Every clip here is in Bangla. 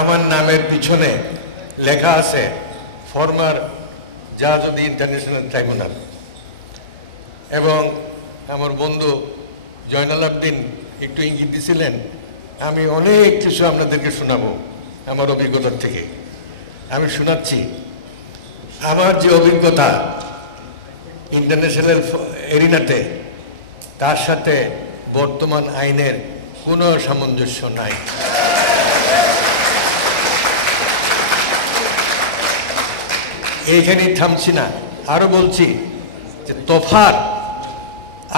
আমার নামের পিছনে লেখা আছে ফরমার জাজ অফ দি ইন্টারন্যাশনাল ট্রাইব্যুনাল, এবং আমার বন্ধু জয়নাল আবদিন একটু ইঙ্গিত দিছিলেন আমি অনেক কিছু আপনাদেরকে শোনাবো আমার অভিজ্ঞতার থেকে। আমি শোনাচ্ছি আমার যে অভিজ্ঞতা ইন্টারন্যাশনাল এরিনাতে, তার সাথে বর্তমান আইনের কোনো সামঞ্জস্য নাই। এইখানেই থামছি না, আরো বলছি যে তফাৎ,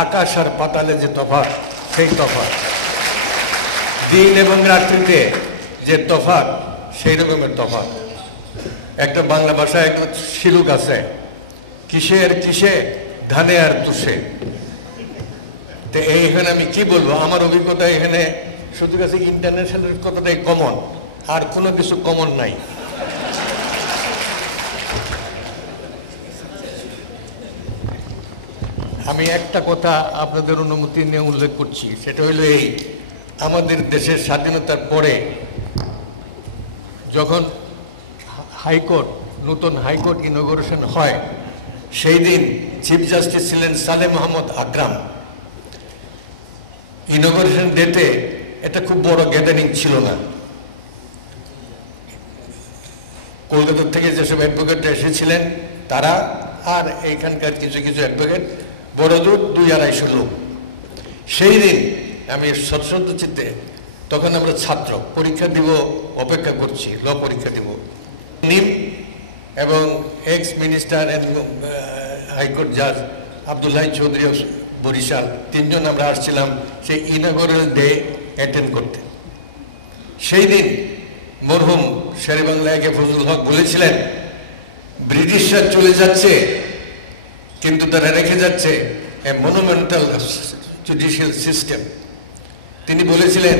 আকাশ আর পাতালে যে তফাৎ, সেই তফাৎ, দিন এবং রাত্রিতে যে তফাৎ, সেই রকমের তফাৎ। একটা বাংলা ভাষায় একটা শিলুক আছে, কিসের কিসে ধানে আর তুষে। তো এইখানে আমি কি বলবো, আমার অভিজ্ঞতা এখানে শুধু কাছে ইন্টারন্যাশনাল কথাটাই কমন, আর কোনো কিছু কমন নাই। আমি একটা কথা আপনাদের অনুমতি নিয়ে উল্লেখ করছি, সেটা হলো এই, আমাদের দেশের স্বাধীনতার পরে যখন হাইকোর্ট, নতুন হাইকোর্ট ইনগরেশন হয়, সেই দিন চিফ জাস্টিস ছিলেন সালেহ মোহাম্মদ আকরাম। ইনগরেশন ডেতে এটা খুব বড় গ্যাদারিং ছিল না। কলকাতা থেকে যেসব অ্যাডভোকেট এসেছিলেন তারা, আর এইখানকার কিছু কিছু অ্যাডভোকেট, বড় দূর 200-250 লোক। সেই দিন আমি সশ্রদ্ধ চিত্তে, তখন আমরা ছাত্র, পরীক্ষা দিব, অপেক্ষা করছি, ল পরীক্ষা দিব। নিম এবং এক্স মিনিস্টার হাইকোর্ট জাজ আব্দুল্লাহ চৌধুরী বরিশাল, তিনজন আমরা আসছিলাম সেই ইনগরেশন ডে অ্যাটেন্ড করতে। সেই দিন মরহুম শেরেবাংলা একে ফজলুল হক বলেছিলেন, ব্রিটিশরা চলে যাচ্ছে কিন্তু তারা রেখে যাচ্ছে এ মনুমেন্টাল জুডিশিয়াল সিস্টেম। তিনি বলেছিলেন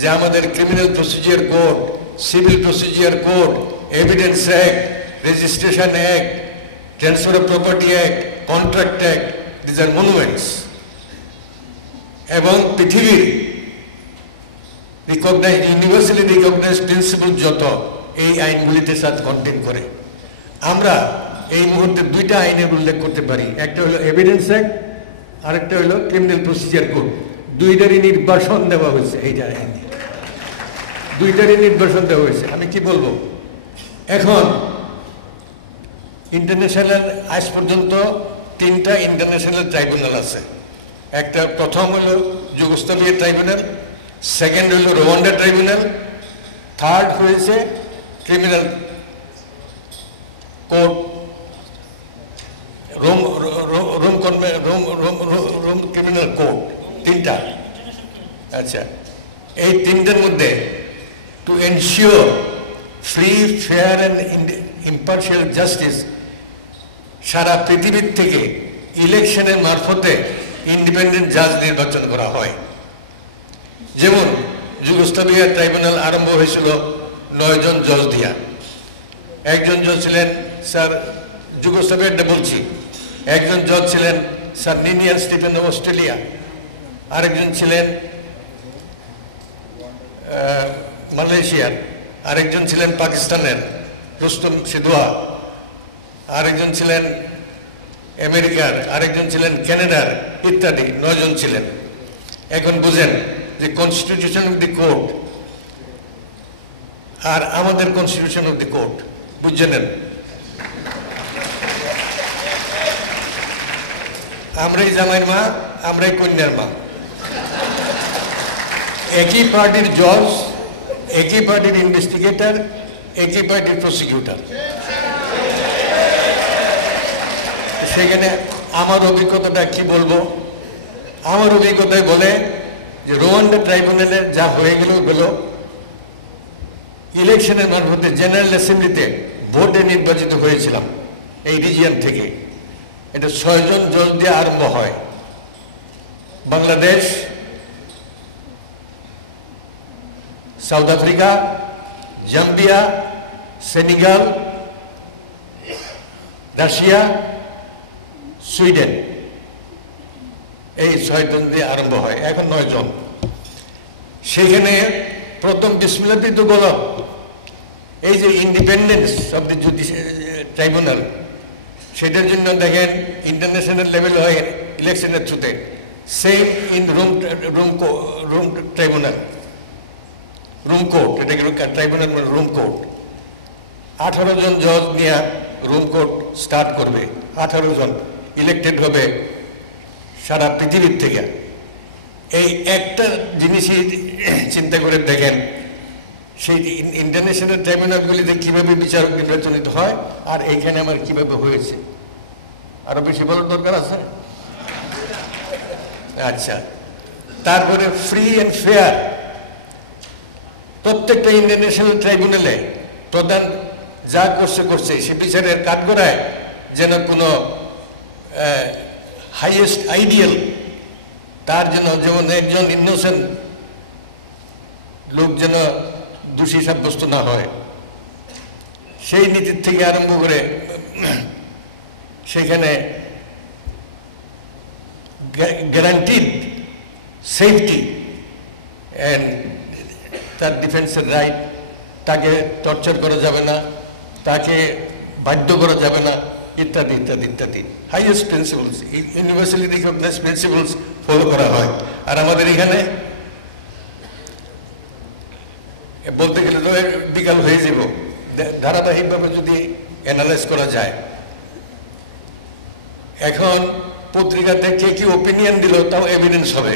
যে আমাদের criminal procedure code, civil procedure code, evidence act, registration act, transfer of property act, contract act, these are monuments. এবং পৃথিবীর ইউনিভার্সালি রিকগনাইজড প্রিন্সিপাল যত, এই আইনগুলিতে সাথে কন্টেন করে। আমরা এই মুহূর্তে দুইটা আইনের উল্লেখ করতে পারি, একটা হলো এভিডেন্স অ্যাক্ট, আরেকটা হলো ক্রিমিনাল প্রসিজিয়ার কোড। দুইটারই নির্বাসন দেওয়া হয়েছে, এইটা আইনে দুইটারই নির্বাসন দেওয়া হয়েছে। আমি কি বলবো, এখন ইন্টারন্যাশনাল আজ পর্যন্ত 3টা ইন্টারন্যাশনাল ট্রাইব্যুনাল আছে। একটা প্রথম হলো যুগোস্লাভিয়া ট্রাইব্যুনাল, সেকেন্ড হলো রোয়ান্ডা ট্রাইব্যুনাল, থার্ড হয়েছে criminal court, Rome criminal court, 3টা। আচ্ছা, এই 3টার মধ্যে to ensure free, fair and impartial justice, সারা পৃথিবীর থেকে ইলেকশনের মারফতে ইন্ডিপেন্ডেন্ট জাজ নির্বাচন করা হয়। যেমন যুগোস্লাভিয়া ট্রাইব্যুনাল আরম্ভ হয়েছিল 9 জন জজ দিয়া। একজন জজ ছিলেন স্যার, যুগোস্লাভিয়াটা বলছি, একজন জজ ছিলেন sir Ninian Stephen of Australia, আরেকজন ছিলেন মালয়েশিয়ার, আরেকজন ছিলেন পাকিস্তানের রুস্তম সিধুয়া, আরেকজন ছিলেন আমেরিকার, আরেকজন ছিলেন কানাডার, ইত্যাদি 9 জন ছিলেন। এখন বুঝেন যে কনস্টিটিউশন অফ দি কোর্ট আর আমাদের কনস্টিটিউশন অফ দি কোর্ট, বুঝে নেন। আমরাই জামাইয়ের মা, আমরাই কন্যার মা। একই পার্টির জজ, একই পার্টির ইনভেস্টিগেটর, একই পার্টির প্রসিকিউটর। সেখানে আমার অভিজ্ঞতাটা কি বলবো, আমার অভিজ্ঞতায় বলে যে রোয়ান্ডা ট্রাইব্যুনালে যা হয়ে গেল হলো, ইলেকশনের মারফতে জেনারেল অ্যাসেম্বলিতে ভোটে নির্বাচিত হয়েছিলাম এই রিজিয়ন থেকে। এটা 6 জন জজ দিয়ে আরম্ভ হয়। Bangladesh, south Africa, Zambia, Senegal, Russia, Sweden, এই 6 জন দিয়ে আরম্ভ হয়। এখন 9 জন। সেখানে প্রথম বিসমিল্লাহ তো বলো এই যে ইন্ডিপেন্ডেন্স অফ দি ট্রাইব্যুনাল, সেটার জন্য দেখেন ইন্টারন্যাশনাল লেভেল হয় ইলেকশনের থ্রুতে, same in room tribunal, room court, এটাকে ট্রাইব্যুনাল মানে রুম কোর্ট। 18 জন জজ নিয়ে রুম কোর্ট স্টার্ট করবে, 18 জন ইলেক্টেড হবে সারা পৃথিবীর থেকে। এই একটা জিনিসই চিন্তা করে দেখেন, সেই ইন্টারন্যাশনাল ট্রাইব্যুনালগুলিতে কীভাবে বিচারক নির্বাচনিত হয় আর এইখানে আমার কীভাবে হয়েছে, আরও বেশি বলার দরকার আছে? আচ্ছা, তারপরে ফ্রি অ্যান্ড ফেয়ার। প্রত্যেকটা ইন্টারন্যাশনাল ট্রাইব্যুনালে প্রধান যা করছে সে বিচারের কাঠগড়ায় যেন কোনো হাইয়েস্ট আইডিয়াল, তার জন্য যেমন একজন ইনোসেন্ট লোক যেন দোষী সাব্যস্ত না হয়, সেই নীতির থেকে আরম্ভ করে সেখানে গ্যারান্টিড সেফটি অ্যান্ড তার ডিফেন্সের রাইট, তাকে টর্চার করা যাবে না, তাকে বাধ্য করা যাবে না, ইত্যাদি ইত্যাদি ইত্যাদি। Highest principles, universally recognised principles follow করা হয়। আর আমাদের এখানে বলতে গেলে তো বিকাল হয়ে যাব, ধারাবাহিকভাবে যদি অ্যানালাইজ করা যায়। এখন পত্রিকাতে কে কি ওপিনিয়ন দিল তাও এভিডেন্স হবে।